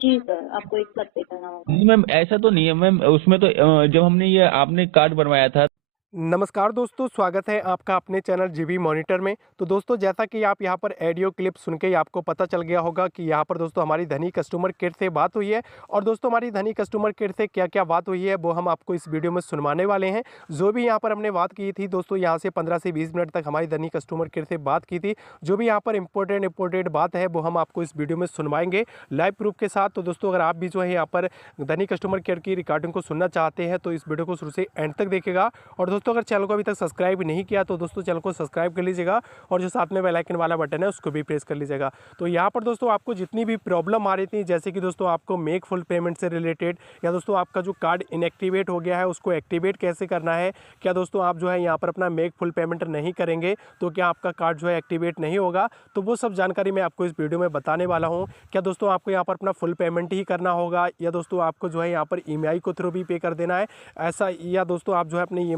जी sir, आपको एक साथ पे करना होगा। नहीं मैम, ऐसा तो नहीं है मैम। उसमें तो जब हमने ये आपने कार्ड बनवाया था। नमस्कार दोस्तों, स्वागत है आपका अपने चैनल जीबी मॉनिटर में। तो दोस्तों, जैसा कि आप यहां पर ऑडियो क्लिप सुन के ही आपको पता चल गया होगा कि यहां पर दोस्तों हमारी धनी कस्टमर केयर से बात हुई है। और दोस्तों, हमारी धनी कस्टमर केयर से क्या क्या बात हुई है वो हम आपको इस वीडियो में सुनवाने वाले हैं। जो भी यहां पर हमने बात की थी दोस्तों, यहां से 15 से 20 मिनट तक हमारी धनी कस्टमर केयर से बात की थी। जो भी यहाँ पर इंपॉर्टेंट बात है वो हम आपको इस वीडियो में सुनवाएंगे लाइव प्रूफ के साथ। तो दोस्तों, अगर आप भी जो है यहाँ पर धनी कस्टमर केयर की रिकॉर्डिंग को सुनना चाहते हैं तो इस वीडियो को शुरू से एंड तक देखेगा। और दोस्तों, अगर चैनल को अभी तक सब्सक्राइब नहीं किया तो दोस्तों चैनल को सब्सक्राइब कर लीजिएगा और जो साथ में बेल आइकन वाला बटन है उसको भी प्रेस कर लीजिएगा। तो यहाँ पर दोस्तों आपको जितनी भी प्रॉब्लम आ रही थी, जैसे कि दोस्तों आपको मेक फुल पेमेंट से रिलेटेड, या दोस्तों आपका जो कार्ड इनएक्टिवेट हो गया है उसको एक्टिवेट कैसे करना है, क्या दोस्तों आप जो है यहाँ पर अपना मेक फुल पेमेंट नहीं करेंगे तो क्या आपका कार्ड जो है एक्टिवेट नहीं होगा, तो वो सब जानकारी मैं आपको इस वीडियो में बताने वाला हूँ। क्या दोस्तों आपको यहाँ पर अपना फुल पेमेंट ही करना होगा, या दोस्तों आपको जो है यहाँ पर EMI के थ्रू भी पे कर देना है ऐसा, या दोस्तों आप जो है अपने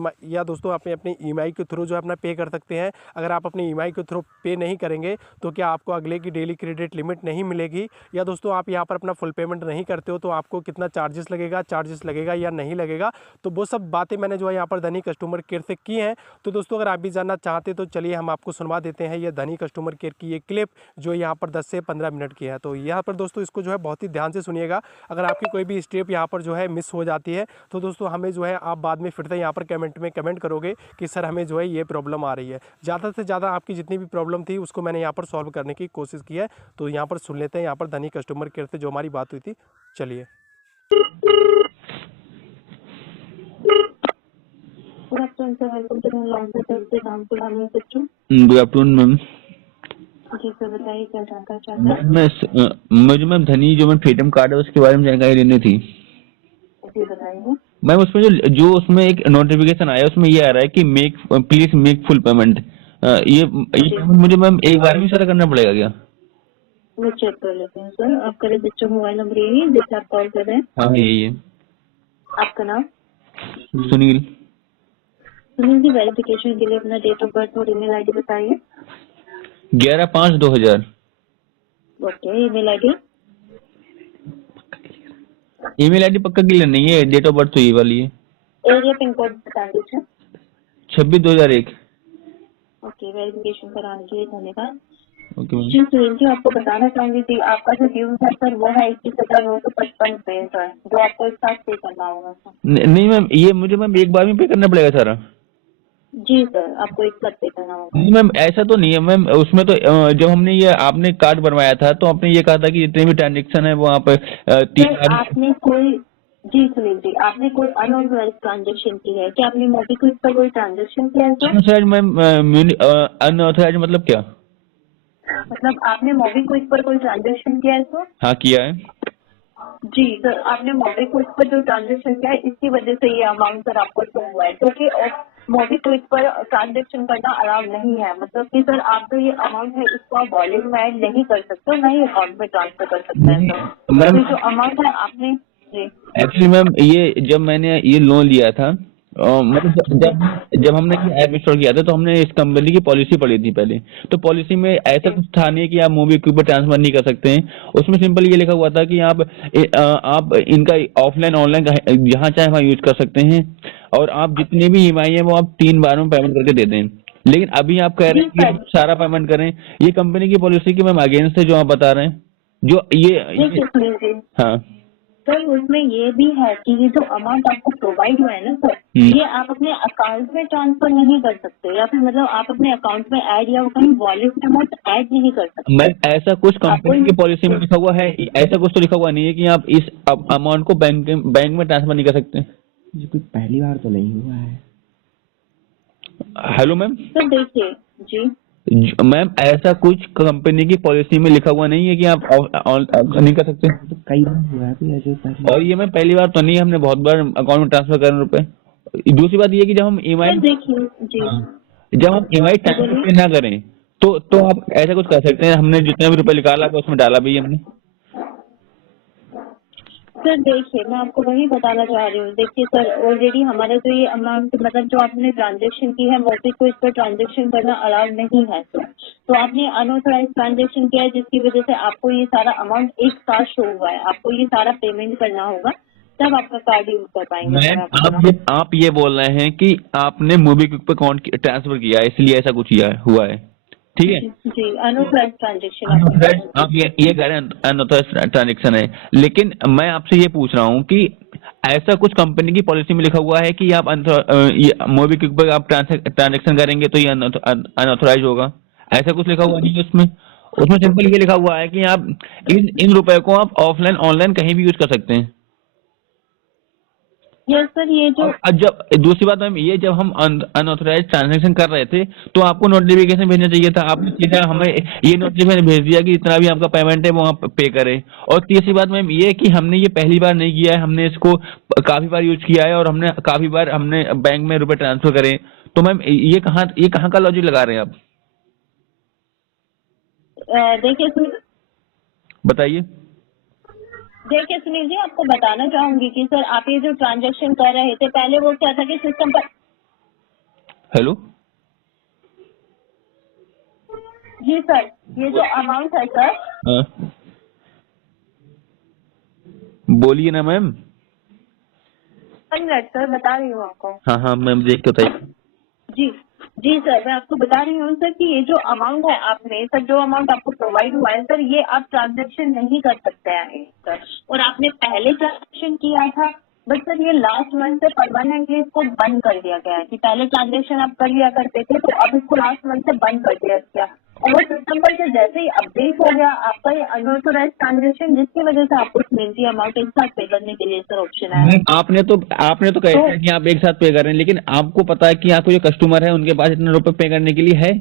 अपने EMI के थ्रू जो है अपना पे कर सकते हैं। अगर आप अपने EMI के थ्रू पे नहीं करेंगे तो क्या आपको अगले की डेली क्रेडिट लिमिट नहीं मिलेगी, या दोस्तों आप यहाँ पर अपना फुल पेमेंट नहीं करते हो तो आपको कितना चार्जेस लगेगा या नहीं लगेगा। तो वो सब बातें मैंने जो है यहाँ पर धनी कस्टमर केयर से की हैं। तो दोस्तों, अगर आप भी जानना चाहते तो चलिए हम आपको सुनवा देते हैं ये धनी कस्टमर केयर की ये क्लिप जो यहाँ पर 10 से 15 मिनट की है। तो यहाँ पर दोस्तों इसको जो है बहुत ही ध्यान से सुनिएगा। अगर आपकी कोई भी स्टेप यहाँ पर जो है मिस हो जाती है तो दोस्तों हमें जो है आप बाद में फिर से यहाँ पर कमेंट में कमेंट करोगे कि सर हमें जो है ये प्रॉब्लम आ रही है। ज़्यादा से ज़्यादा आपकी जितनी भी प्रॉब्लम थी उसको मैंने यहाँ पर सॉल्व करने की कोशिश की है। तो यहाँ पर सुन लेते हैं यहाँ पर धनी कस्टमर केयर से जो हमारी बात हुई थी। चलिए। Good afternoon sir, welcome to long service से रामपुर आने सिस्टम। Good afternoon ma'am. जी सर, बताइए क्या जानकारी चाहते हैं। मुझे मैम धनी जो मैं फ्रीडम कार्ड है उसके बारे में जानकारी लेनी थी। जी बताइए। मैम उसमें जो उसमें एक नोटिफिकेशन आया उसमें ये आ रहा है कि प्लीज मेक फुल पेमेंट। ये पेमेंट मुझे मैम एक बार में सारा करना पड़ेगा क्या? मैं चेक कर लेती हूँ सर। आपका रजिस्टर मोबाइल नंबर यही है जिससे आप कॉल कर रहे हैं? हाँ यही है। आपका नाम? सुनील। सुनील जी, वेरिफिकेशन के लिए अपना डेट ऑफ बर्थ और ईमेल आईडी बताइए। 11/5/2000। Okay, email ID? Email ID पक्का क्लियर नहीं है, डेट ऑफ बर्थ तो ये वाली है। एरिया पिन कोड बता दीजिए। 26/2001। ओके, वेरिफिकेशन कराने के लिए धन्यवाद। Okay ma'am. जी सुनील जी, आपको बताना चाहूंगी थी आपका जो ड्यू है सर वो है 21,955 रुपए सर, जो आपको एक साथ पे करना होगा सर। नहीं मैम, ये मुझे मैम एक बार में पे करना पड़ेगा सारा? जी सर, आपको एक साथ पे करना होगा। नहीं मैम, ऐसा तो नहीं है मैम। उसमें तो जब हमने ये आपने कार्ड बनवाया था तो आपने ये कहा था कि जितने भी ट्रांजेक्शन है वो आप सर आपने कोई, जी सुनील जी, आपने कोई अनऑथराइज्ड ट्रांजेक्शन की है क्या? आपने मोबीक्विक पर कोई ट्रांजेक्शन किया है सर? अनऑथराइज्ड मैम, अनऑथराइज्ड मतलब क्या? मतलब आपने मोबीक्विक पर कोई ट्रांजेक्शन किया है सर? हाँ किया है। जी सर, आपने मोबीक्विक पर जो ट्रांजेक्शन किया है इसकी वजह से ये अमाउंट सर आपको शो हुआ है, क्योंकि मोबीक्विक पर ट्रांजेक्शन करना अलाउड नहीं है। मतलब कि सर आप जो ये अमाउंट है इसको आप वॉलेट में ऐड नहीं कर सकते, ना ही अकाउंट में ट्रांसफर कर सकते हैं सर। मैम तो जो अमाउंट है आपने, जी एक्चुअली मैम, ये जब मैंने ये लोन लिया था, मतलब जब हमने ऐप इंस्टॉल किया था तो हमने इस कंपनी की पॉलिसी पढ़ी थी पहले। तो पॉलिसी में ऐसा कुछ था नहीं कि आप मोबीक्विक पर ट्रांसफर नहीं कर सकते हैं। उसमें सिंपल ये लिखा हुआ था कि आप इनका ऑफलाइन ऑनलाइन जहाँ चाहे वहाँ यूज कर सकते हैं, और आप जितने भी EMI है वो आप 3 बार में पेमेंट करके दे दें। लेकिन अभी आप कह रहे हैं कि आप सारा पेमेंट करें। ये कंपनी की पॉलिसी की मैम अगेंस्ट है जो आप बता रहे हैं। जो ये हाँ सर, उसमें ये भी है कि ये जो अमाउंट आपको प्रोवाइड हुआ है ना सर, ये आप अपने अकाउंट में ट्रांसफर नहीं कर सकते, या फिर मतलब आप अपने अकाउंट में ऐड या कहीं वॉलेट में अमाउंट ऐड नहीं कर सकते। मैं ऐसा कुछ कंपनी की पॉलिसी में लिखा हुआ है, ऐसा कुछ तो लिखा हुआ नहीं है कि आप इस अमाउंट को बैंक में ट्रांसफर नहीं कर सकते। ये कोई पहली बार तो नहीं हुआ है। Hello ma'am. सर देखिए, जी मैम ऐसा कुछ कंपनी की पॉलिसी में लिखा हुआ नहीं है कि आप नहीं कर सकते। तो कई बार हुआ है तो ऐसे पहले। और ये मैम पहली बार तो नहीं, हमने बहुत बार अकाउंट में ट्रांसफर कर रुपए। दूसरी बात ये कि जब हम EMI देखिए, जी जब हम EMI टाइम पे ना करें तो आप ऐसा कुछ कर सकते हैं। हमने जितने भी रुपए निकाला उसमें डाला भी हमने। सर देखिए, मैं आपको वही बताना चाह रही हूँ। देखिए सर, ऑलरेडी हमारा जो ये अमाउंट मतलब जो आपने ट्रांजेक्शन की है, मोदी को इस पर ट्रांजेक्शन करना अलाउ नहीं है सर। तो आपने अनऑथराइज ट्रांजेक्शन किया है, जिसकी वजह से आपको ये सारा अमाउंट एक साथ शो हुआ है। आपको ये सारा पेमेंट करना होगा, तब आपका कार्ड यूज कर पाएंगे सर मैम आप। आप ये बोल रहे हैं कि आपने मोबीक्विक पे अकाउंट ट्रांसफर किया है, इसलिए ऐसा कुछ हुआ है, ठीक है। जी, अनऑथराइज ट्रांजेक्शन अनऑथराइज आपने आप ये कह रहे हैं अनऑथराइज ट्रांजेक्शन है, लेकिन मैं आपसे ये पूछ रहा हूँ कि ऐसा कुछ कंपनी की पॉलिसी में लिखा हुआ है कि आप मोबीक्विक पर आप ट्रांजेक्शन करेंगे तो ये अनऑथराइज होगा? ऐसा कुछ लिखा हुआ नहीं है उसमें। उसमें सिंपल ये लिखा हुआ है कि आप इन रुपए को आप ऑफलाइन ऑनलाइन कहीं भी यूज कर सकते हैं। यस सर, ये जो और जब दूसरी बात मैम, ये जब हम अनऑथराइज ट्रांजेक्शन कर रहे थे तो आपको नोटिफिकेशन भेजना चाहिए था। आपने सीधा हमें ये नोटिफिकेशन भेज दिया कि इतना भी आपका पेमेंट है वो आप पे करें। और तीसरी बात मैम ये कि हमने ये पहली बार नहीं किया है, हमने इसको काफी बार यूज किया है और हमने काफी बार हमने बैंक में रुपए ट्रांसफर करे। तो मैम ये कहाँ का लॉजिक लगा रहे हैं आप? देखिए सर, बताइए। देखिए सुनील जी, आपको बताना चाहूंगी कि सर आप ये जो ट्रांजैक्शन कर रहे थे, पहले वो क्या था कि सिस्टम पर। हेलो। जी सर, ये जो अमाउंट है सर। हाँ बोलिए ना मैम। 1 मिनट सर, बता रही हूँ आपको। हाँ हाँ मैम देख के बताइए। जी जी सर, मैं आपको बता रही हूँ सर कि ये जो अमाउंट है, आपने सर जो अमाउंट आपको प्रोवाइड हुआ है सर, ये आप ट्रांजैक्शन नहीं कर सकते हैं सर। और आपने पहले ट्रांजैक्शन किया था, बट सर ये लास्ट मंथ से परमानेंटली इसको बंद कर दिया गया है कि पहले ट्रांजैक्शन आप कर लिया करते थे, तो अब इसको लास्ट मंथ से बंद कर दिया गया। और सिस्टम पर से जैसे ही अपडेट हो गया आपका ये अनऑथराइज ट्रांजैक्शन, जिसकी वजह से आपको कीमती अमाउंट एक साथ पे करने के लिए सर ऑप्शन आया। मैम आपने तो कहा था कि आप एक साथ पे कर रहे हैं, लेकिन आपको पता है कि आपको जो कस्टमर है उनके पास इतने रुपए पे करने के लिए है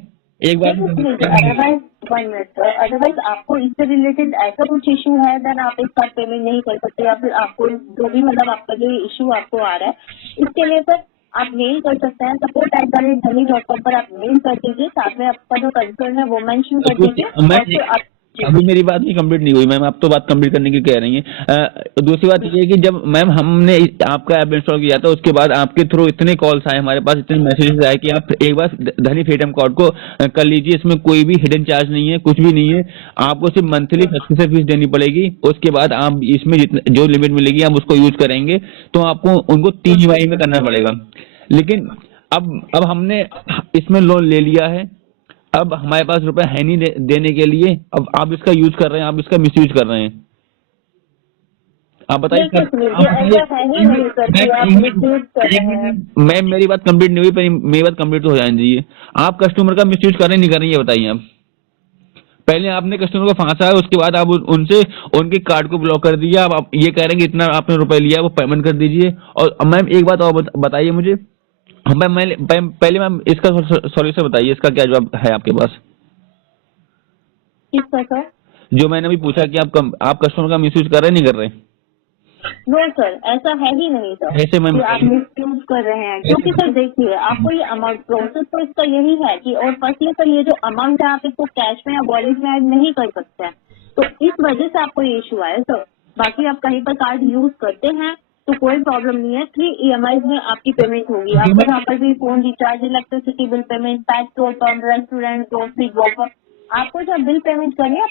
एक बार में? अदरवाइज 1 मिनट सर, अदरवाइज आपको इससे रिलेटेड ऐसा कुछ इशू है देन आप एक साथ पेमेंट नहीं कर सकते, या फिर आपको जो भी मतलब आपका जो इशू आपको आ रहा है, इसके लिए सर आप मेल कर सकते हैं। support@dhani.com पर आप मेल कर दीजिए, साथ में आपका जो कंसर्न है वो मेंशन कर दीजिए, और फिर आप अभी मेरी बात नहीं कंप्लीट नहीं हुई मैम, आप तो बात कंप्लीट करने की कह रही हैं। दूसरी बात ये है कि जब मैम हमने आपका ऐप इंस्टॉल किया था उसके बाद आपके थ्रू इतने कॉल्स आए हमारे पास, इतने मैसेजेस आए कि आप एक बार धनी फ्रीडम कार्ड को कर लीजिए। इसमें कोई भी हिडन चार्ज नहीं है, कुछ भी नहीं है। आपको सिर्फ मंथली सब्सक्रिप्शन फीस देनी पड़ेगी। उसके बाद आप इसमें जो लिमिट मिलेगी आप उसको यूज करेंगे तो आपको उनको 3 EMI में करना पड़ेगा। लेकिन अब हमने इसमें लोन ले लिया है, अब हमारे पास रुपए है नहीं देने के लिए। अब आप इसका यूज कर रहे हैं, आप इसका मिसयूज कर रहे हैं। आप बताइए देखिए सुनील जी, ऐसा है ही नहीं सर कि आप मिसयूज कर रहे हैं। मैम मेरी बात कंप्लीट नहीं हुई, पर मेरी बात कंप्लीट तो हो जानी चाहिए। आप कस्टमर का मिसयूज कर रहे हैं नहीं कर रहे हैं, ये बताइए आप। पहले आपने कस्टमर को फंसा है, उसके बाद आप उनसे उनके कार्ड को ब्लॉक कर दिया। अब आप ये कह रहे हैं कि इतना आपने रुपए लिया वो पेमेंट कर दीजिए। और मैम एक बात और बताइए मुझे। हाँ मैम पहले मैम इसका सॉल्यूशन बताइए, इसका क्या जवाब है आपके पास? किसका सर? जो मैंने अभी पूछा कि आप कस्टमर का मिसयूज कर रहे हैं नहीं कर रहे? नो सर, ऐसा है ही नहीं सर ऐसे मैम कि आप मिसयूज कर रहे हैं। क्योंकि सर देखिए, आपको ये अमाउंट प्रोसेस तो इसका यही है कि, और फर्स्टली सर ये जो अमाउंट है आप इसको कैश में या वॉलेट में ऐड नहीं कर सकते हैं, तो इस वजह से आपको ये इशू आया सर। बाकी आप कहीं पर कार्ड यूज करते हैं तो कोई प्रॉब्लम नहीं है। 3 EMI में आपकी पेमेंट होगी। आपको यहाँ पर भी phone recharge, electricity bill payment, petrol pump, restaurant, grocery, walker, आपको जब बिल पेमेंट करनी है आप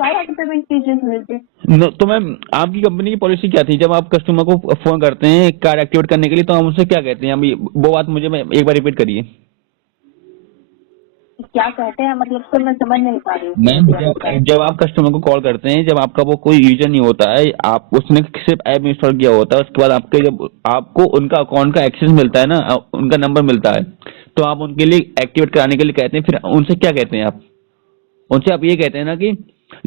कार्ड पेमेंट कीजिए सुनील जी। तो मैम आपकी कंपनी की पॉलिसी क्या थी जब आप कस्टमर को फोन करते हैं कार्ड एक्टिवेट करने के लिए, तो हम उससे क्या कहते हैं? अभी वो बात मुझे एक बार रिपीट करिए। क्या कहते हैं मतलब सर, मैं समझ नहीं पा रही हूँ। मैम जब आप कस्टमर को कॉल करते हैं, जब आपका वो कोई यूजर नहीं होता है, आप उसने सिर्फ ऐप इंस्टॉल किया होता है, उसके बाद जब आपको उनका अकाउंट का एक्सेस मिलता है ना, उनका नंबर मिलता है, तो आप उनके लिए एक्टिवेट कराने के लिए कहते हैं। फिर उनसे क्या कहते हैं आप? उनसे आप ये कहते हैं ना कि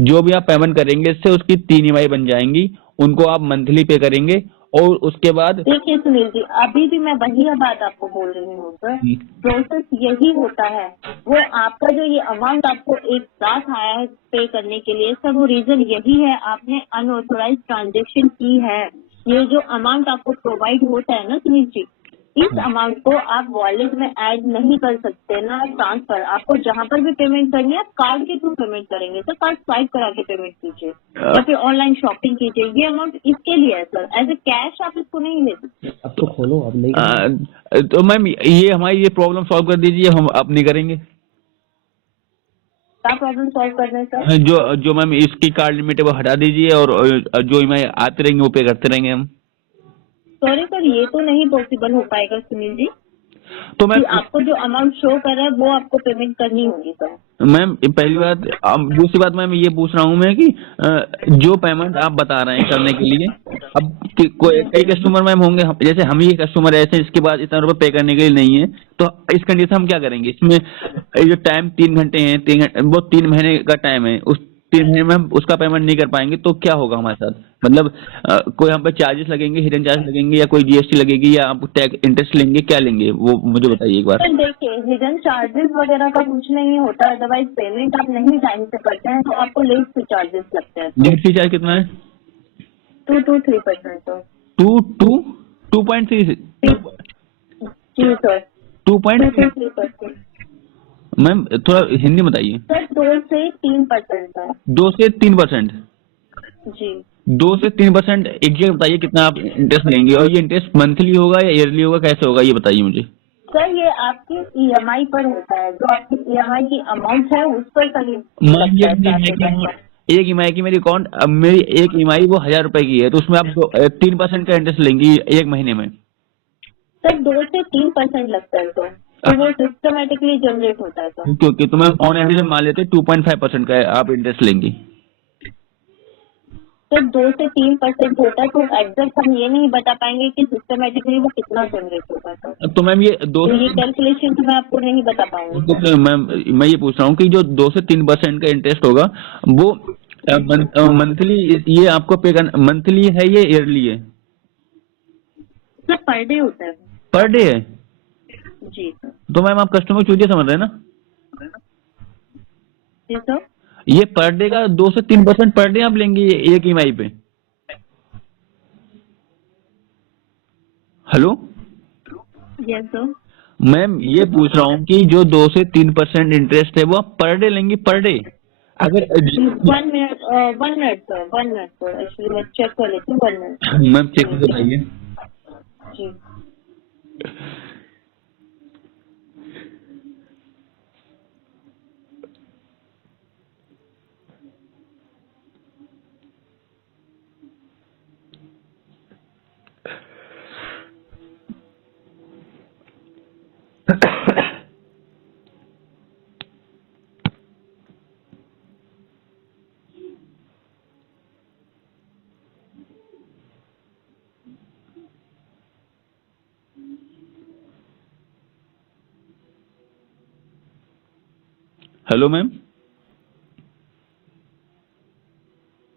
जो भी आप पेमेंट करेंगे इससे उसकी 3 EMI बन जाएंगी, उनको आप मंथली पे करेंगे। और उसके बाद देखिए सुनील जी, अभी भी मैं वही बात आपको बोल रही हूँ सर, प्रोसेस यही होता है। वो आपका जो ये अमाउंट आपको एक साथ आया है पे करने के लिए सर, वो रीजन यही है, आपने अनऑथोराइज ट्रांजेक्शन की है। ये जो अमाउंट आपको प्रोवाइड होता है ना सुनील जी, इस अमाउंट को आप वॉलेट में ऐड नहीं कर सकते ना ट्रांसफर। आपको जहाँ पर भी पेमेंट करनी है आप कार्ड के थ्रू पेमेंट करेंगे सर, कार्ड स्वाइप करा के पेमेंट कीजिए या फिर ऑनलाइन शॉपिंग कीजिए। ये अमाउंट इसके लिए है सर, एज ए कैश आप इसको नहीं ले सकते। अब तो खोलो, अब नहीं करना। तो मैम ये हमारी ये प्रॉब्लम सॉल्व कर दीजिए, हम अब नहीं करेंगे। क्या प्रॉब्लम सॉल्व करना है सर? जो जो मैम इसकी कार्ड लिमिट है वो हटा दीजिए और जो ईएमआई आते रहेंगे वो पे करते रहेंगे हम। सॉरी सर, ये तो नहीं पॉसिबल हो पाएगा सुनील जी, तो कि मैम आपको जो अमाउंट शो कर रहा है वो आपको पेमेंट करनी होगी सर। मैम पहली बात, अब दूसरी बात मैम ये पूछ रहा हूँ मैं कि जो पेमेंट आप बता रहे हैं करने के लिए, अब कई कस्टमर मैम होंगे, जैसे हम ही कस्टमर ऐसे इसके बाद इतना रुपये पे करने के लिए नहीं है, तो इस कंडीशन हम क्या करेंगे? इसमें ये जो टाइम 3 घंटे हैं, 3 घंटे वो 3 महीने का टाइम है, उस 3 महीने में हम उसका पेमेंट नहीं कर पाएंगे तो क्या होगा हमारे साथ? मतलब कोई हम पे चार्जेस लगेंगे, हिडन चार्ज लगेंगे, या कोई जीएसटी लगेगी, या आप टैक्स इंटरेस्ट लेंगे, क्या लेंगे वो मुझे बताइए एक बार। सर देखिए, हिडन चार्जेस वगैरह का कुछ नहीं होता, अदरवाइज पेमेंट आप नहीं टाइम से करते हैं तो आपको लेट फी चार्जेस लगते हैं लेट फी चार्ज कितना है? 2 to 3% सर। 2.3? जी सर, 2 to 2.3? 3%। मैम थोड़ा हिंदी में बताइए। सर 2 से 3% सर। 2 से 3%? जी 2 से 3% एग्जैक्ट बताइए कितना आप इंटरेस्ट लेंगे, और ये इंटरेस्ट मंथली होगा या ईयरली होगा, कैसे होगा ये बताइए मुझे। सर, ये आपकी ईएमआई पर होता है, जो आपकी ईएमआई की अमाउंट है उस पर करीब मान लीजिए लगता है मेरी 4%। एक ईएमआई की मेरी अकाउंट, अब मेरी एक ईएमआई वो 1000 रुपए की है, तो उसमें आप 3% का इंटरेस्ट लेंगी एक महीने में? सर 2 से 3% लगता है सर, तो वो सिस्टमेटिकली जनरेट होता है सर। क्योंकि तो मैं ऑन एवरेज मान लेते 2.5% का आप इंटरेस्ट लेंगी। सर 2 से 3% होता है, तो एग्जैक्ट हम ये नहीं बता पाएंगे कि सिस्टमेटिकली वो कितना जनरेट होता है सर। तो मैम ये दो तो ये कैलकुलेशन तो मैं आपको नहीं बता पाऊंगी सर। तो मैम मैं ये पूछ रहा हूँ कि जो 2 से 3% का इंटरेस्ट होगा वो मंथली ये आपको पे करना, मंथली है ये ईयरली है? सर पर डे होता है। पर डे है? जी सर। तो मैम आप कस्टमर चूजिए समझ रहे हैं ना? जी सर। ये पर डे का 2 से 3% पर डे आप लेंगे एक ईएमआई पे? Hello yes sir. मैम, ये पूछ रहा हूँ कि जो 2 से 3% इंटरेस्ट है वो आप पर डे लेंगी, पर डे? अगर 1 minute, 1 minute sir, 1 minute sir, actually मैं चेक कर लेती हूँ, 1 मिनट। मैम चेक करके बताइए। जी हेलो मैम।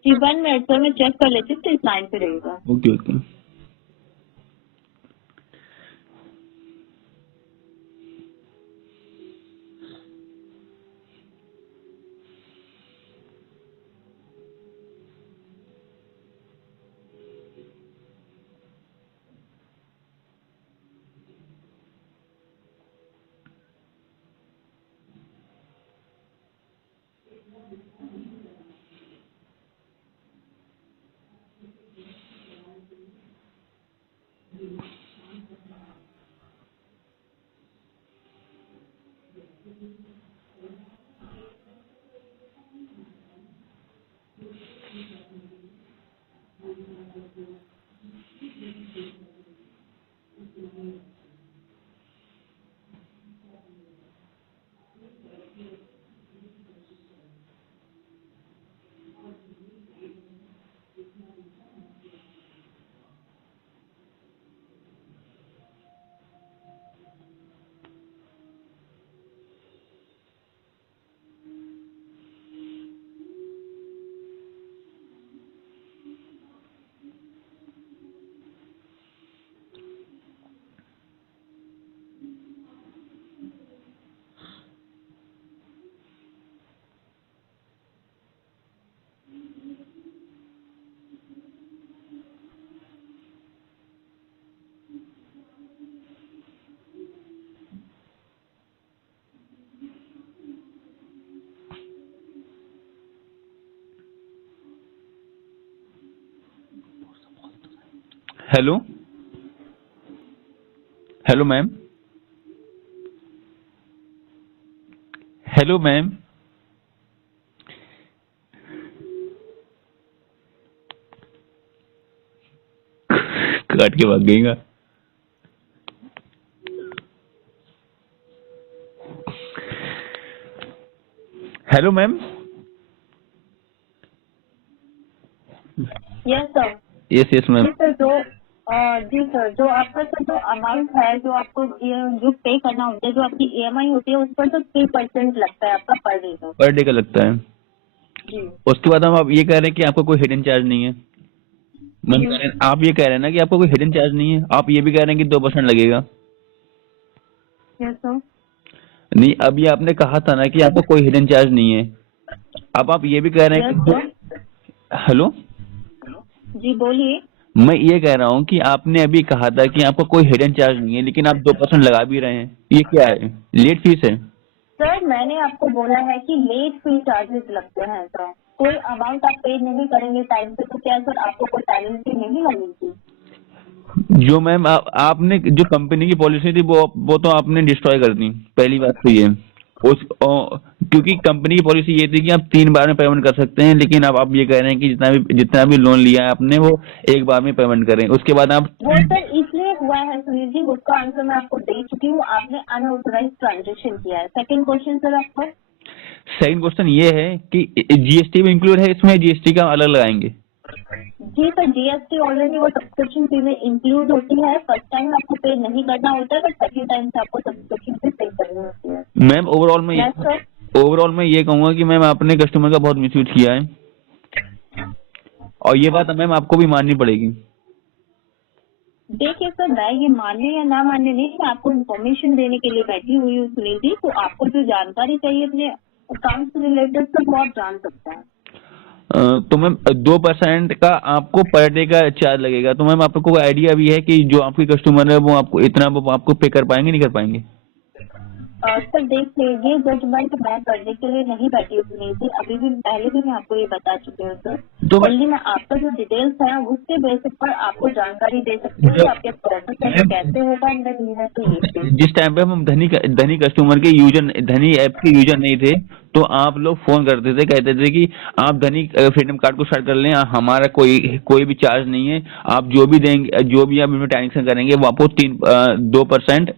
जी 1 मिनट सर, मैं चेक कर लेती हूँ, तो इस लाइन पे रहेगा। Okay okay. Hello hello ma'am, hello ma'am, काट के भाग गईगा। Hello ma'am. Yes sir. Yes yes ma'am. जी सर, जी सर, जो आपका सर जो अमाउंट है, जो आपको जो पे करना होता है, जो आपकी ईएमआई होती है, उस पर तो 3% लगता है आपका पर डे का। पर डे का लगता है। जी उसके बाद हम आप ये कह रहे हैं कि आपको कोई हिडन चार्ज नहीं है। मैम कह रहे हैं, आप ये कह रहे हैं ना कि आपको कोई हिडन चार्ज नहीं है, आप ये भी कह रहे हैं कि 2% लगेगा। Yes sir. नहीं, अभी आपने कहा था ना कि आपको कोई हिडन चार्ज नहीं है, अब आप ये भी कह रहे हैं यस कि सर। हेलो, जी बोलिए। मैं ये कह रहा हूँ कि आपने अभी कहा था कि आपको कोई हिडन चार्ज नहीं है, लेकिन आप 2% लगा भी रहे हैं, ये क्या है? लेट फीस है? सर मैंने आपको बोला है कि लेट फी चार्जेस लगते हैं सर। कोई अमाउंट आप पे नहीं करेंगे टाइम पे, तो क्या सर आपको कोई पेनल्टी नहीं लगेगी? जो मैम आपने जो कंपनी की पॉलिसी थी वो तो आपने डिस्ट्रॉय कर दी, पहली बात तो ये। क्योंकि कंपनी की पॉलिसी ये थी कि आप 3 बार में पेमेंट कर सकते हैं, लेकिन अब आप ये कह रहे हैं कि जितना भी लोन लिया है आपने वो एक बार में पेमेंट करें, उसके बाद आप। वो सर इसलिए हुआ है सुनील जी, उसका आंसर मैं आपको दे चुकी हूँ। आपने अनऑथराइज ट्रांजेक्शन किया है। सेकंड क्वेश्चन सर आपका। सेकंड क्वेश्चन ये है कि जीएसटी भी इंक्लूड है इसमें, जीएसटी का अलग लगाएंगे? जी सर, जीएसटी ऑलरेडी वो सब्सक्रिप्शन फी में इंक्लूड होती है। फर्स्ट टाइम आपको पे नहीं करना होता है, बट सेकंड टाइम से आपको सब्सक्रिप्शन फी पे करनी होती है। मैम ओवरऑल मैं ये कहूंगा कि मैम आपने कस्टमर का बहुत मिसयूज किया है, और ये बात मैम आपको भी माननी पड़ेगी। देखिए सर, मैं ये मानने या ना मानने नहीं, मैं आपको इन्फॉर्मेशन देने के लिए बैठी हुई हूँ सुनील जी। तो आपको जो जानकारी चाहिए अपने अकाउंट से रिलेटेड, तो वो आप जान सकते हैं। तो मैम 2% का आपको पर डे का चार्ज लगेगा, तो मैम आपको कोई आइडिया भी है कि जो आपके कस्टमर है वो आपको इतना वो आपको पे कर पाएंगे, नहीं कर पाएंगे? सर देखिए, ये जजमेंट मैं करने के लिए नहीं बैठी हूँ सुनील जी। अभी भी पहले भी मैं आपको ये बता चुकी हूँ सर। तो ओनली मैं आपका जो डिटेल्स है उसके बेसिस पर आपको जानकारी दे सकती हूँ कि आपके प्रोसेस कैसे होगा। जिस टाइम पे हम धनी कस्टमर के यूजर, धनी ऐप के यूजर नहीं थे, तो आप लोग फोन करते थे, कहते थे कि आप धनी फ्रीडम कार्ड को स्टार्ट कर लें, हमारा कोई भी चार्ज नहीं है, आप जो भी देंगे, जो भी आप इसमें ट्रांजेक्शन करेंगे वो आपको 2%,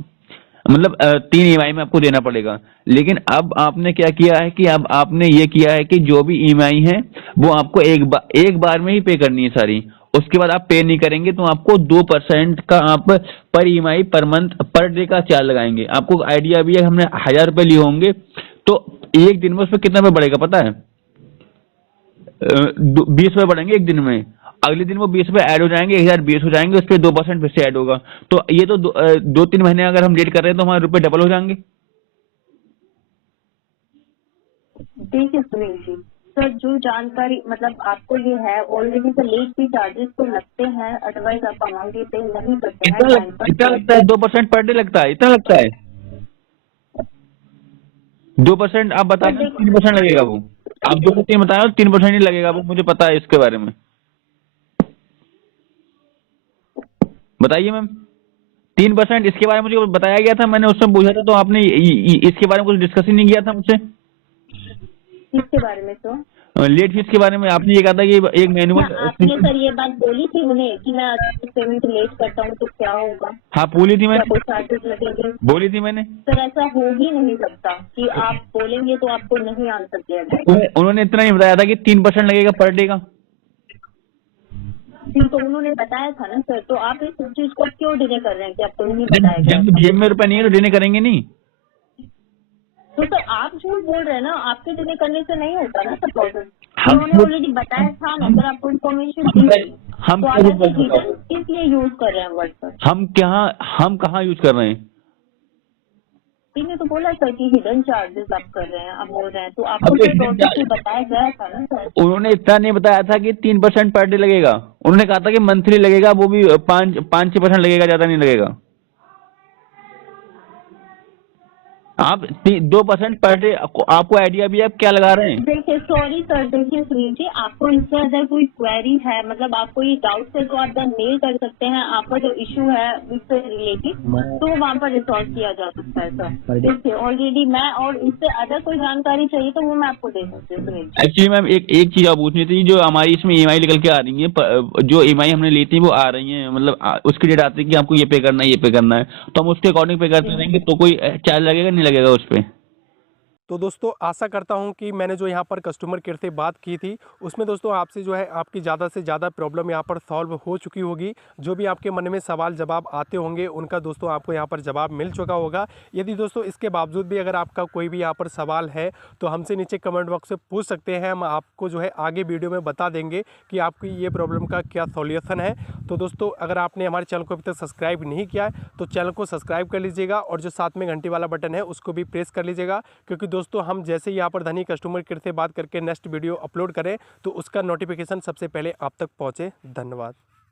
मतलब 3 EMI में आपको देना पड़ेगा। लेकिन अब आपने क्या किया है कि अब आपने ये किया है कि जो भी EMI है वो आपको एक बार में ही पे करनी है सारी, उसके बाद आप पे नहीं करेंगे तो आपको 2% का आप पर EMI per month per day का चार्ज लगाएंगे। आपको आइडिया भी है, हमने 1000 रुपये लिए होंगे तो एक दिन में उसमें कितना रुपये बढ़ेगा पता है? 20 रुपये बढ़ेंगे एक दिन में, अगले दिन वो 20 रुपये ऐड हो जाएंगे, 1020 हो जाएंगे, उस पर 2% फिर से ऐड होगा। तो ये तो 2-3 महीने अगर हम लेट कर रहे हैं तो हमारे रुपए डबल हो जाएंगे। देखिए सुनील जी, सर जो जानकारी मतलब आपको ये है, ऑलरेडी तो लेट फी चार्जेस तो लगते हैं, अदरवाइज आप अमाउंट ये पे नहीं करते हैं टाइम पर। इतना लगता है? 2% पर डे लगता है, इतना लगता है? 2% आप बता रहे हैं, 3% लगेगा वो। आप 2 से 3 बताए, 3% ही लगेगा वो, मुझे पता है इसके बारे में। बताइए मैम। 3% इसके बारे में मुझे बताया गया था, मैंने उस समय पूछा था, तो आपने इसके बारे में कुछ डिस्कस ही नहीं किया था मुझसे। इसके बारे में तो लेट फीस के बारे में आपने ये कहा था कि एक मैनुअल। आपने सर ये बात बोली थी उन्हें कि मैं पेमेंट लेट करता हूँ तो क्या होगा? हाँ बोली थी क्या मैंने, कोई चार्जेस लगेंगे? बोली थी मैंने। सर ऐसा हो ही नहीं सकता कि आप बोलेंगे तो आपको नहीं आंसर दिया जाएगा। उन्होंने इतना ही बताया था कि 3% लगेगा पर डे का। जी तो उन्होंने बताया था ना सर, तो आप इस चीज को क्यों डिले कर रहे हैं कि आपको नहीं बताया गया? जेब में रुपए नहीं है तो डिले करेंगे नहीं। तो सर आप झूठ बोल रहे हैं ना, आपके डिले करने से नहीं होता ना सर प्रोसेस। हम उन्होंने ऑलरेडी बताया था ना सर, आपको इन्फॉर्मेशन दी थी। हम तो आप ऐसे हिडन किस लिए यूज कर रहे हैं वर्ड सर? हम कहाँ यूज कर रहे हैं? ने तो बोला सर कि हिडन चार्जेस आप कर रहे हैं, आप बोल रहे हैं, तो आपको तो प्रोसेस बताया गया था ना सर। उन्होंने इतना नहीं बताया था कि 3% पर डे लगेगा, उन्होंने कहा था कि मंथली लगेगा, वो भी 5-6% लगेगा, ज्यादा नहीं लगेगा। आप 2% पर डे, आपको आइडिया भी है आप क्या लगा रहे हैं? देखिए सॉरी सर, देखिए सुनील जी, आपको इससे अगर कोई क्वेरी है, मतलब आपको ये डाउट है, तो आप मेल कर सकते हैं। आपका जो इशू है इससे रिलेटेड, तो वहाँ पर रिसॉल्व किया जा सकता है सर। देखिए ऑलरेडी मैं, और इससे अगर कोई जानकारी चाहिए तो वो मैं आपको दे सकती हूँ सुनील जी। एक्चुअली मैम एक चीज और पूछनी थी, जो हमारी इसमें ईएमआई निकल के आ रही है, जो ईएमआई हमने ली थी वो आ रही है, मतलब उसकी डेट आती है कि आपको ये पे करना है, ये पे करना है, तो हम उसके अकॉर्डिंग पे करते रहेंगे, तो कोई चार्ज लगेगा नहीं लगेगा उस पे? तो दोस्तों आशा करता हूं कि मैंने जो यहां पर कस्टमर केयर से बात की थी उसमें दोस्तों आपसे जो है आपकी ज़्यादा से ज़्यादा प्रॉब्लम यहां पर सॉल्व हो चुकी होगी। जो भी आपके मन में सवाल जवाब आते होंगे उनका दोस्तों आपको यहां पर जवाब मिल चुका होगा। यदि दोस्तों इसके बावजूद भी अगर आपका कोई भी यहां पर सवाल है तो हमसे नीचे कमेंट बॉक्स में पूछ सकते हैं, हम आपको जो है आगे वीडियो में बता देंगे कि आपकी ये प्रॉब्लम का क्या सॉल्यूशन है। तो दोस्तों अगर आपने हमारे चैनल को अभी तक सब्सक्राइब नहीं किया है तो चैनल को सब्सक्राइब कर लीजिएगा, और जो साथ में घंटी वाला बटन है उसको भी प्रेस कर लीजिएगा, क्योंकि दोस्तों हम जैसे यहाँ पर धनी कस्टमर केयर से बात करके नेक्स्ट वीडियो अपलोड करें तो उसका नोटिफिकेशन सबसे पहले आप तक पहुँचे। धन्यवाद।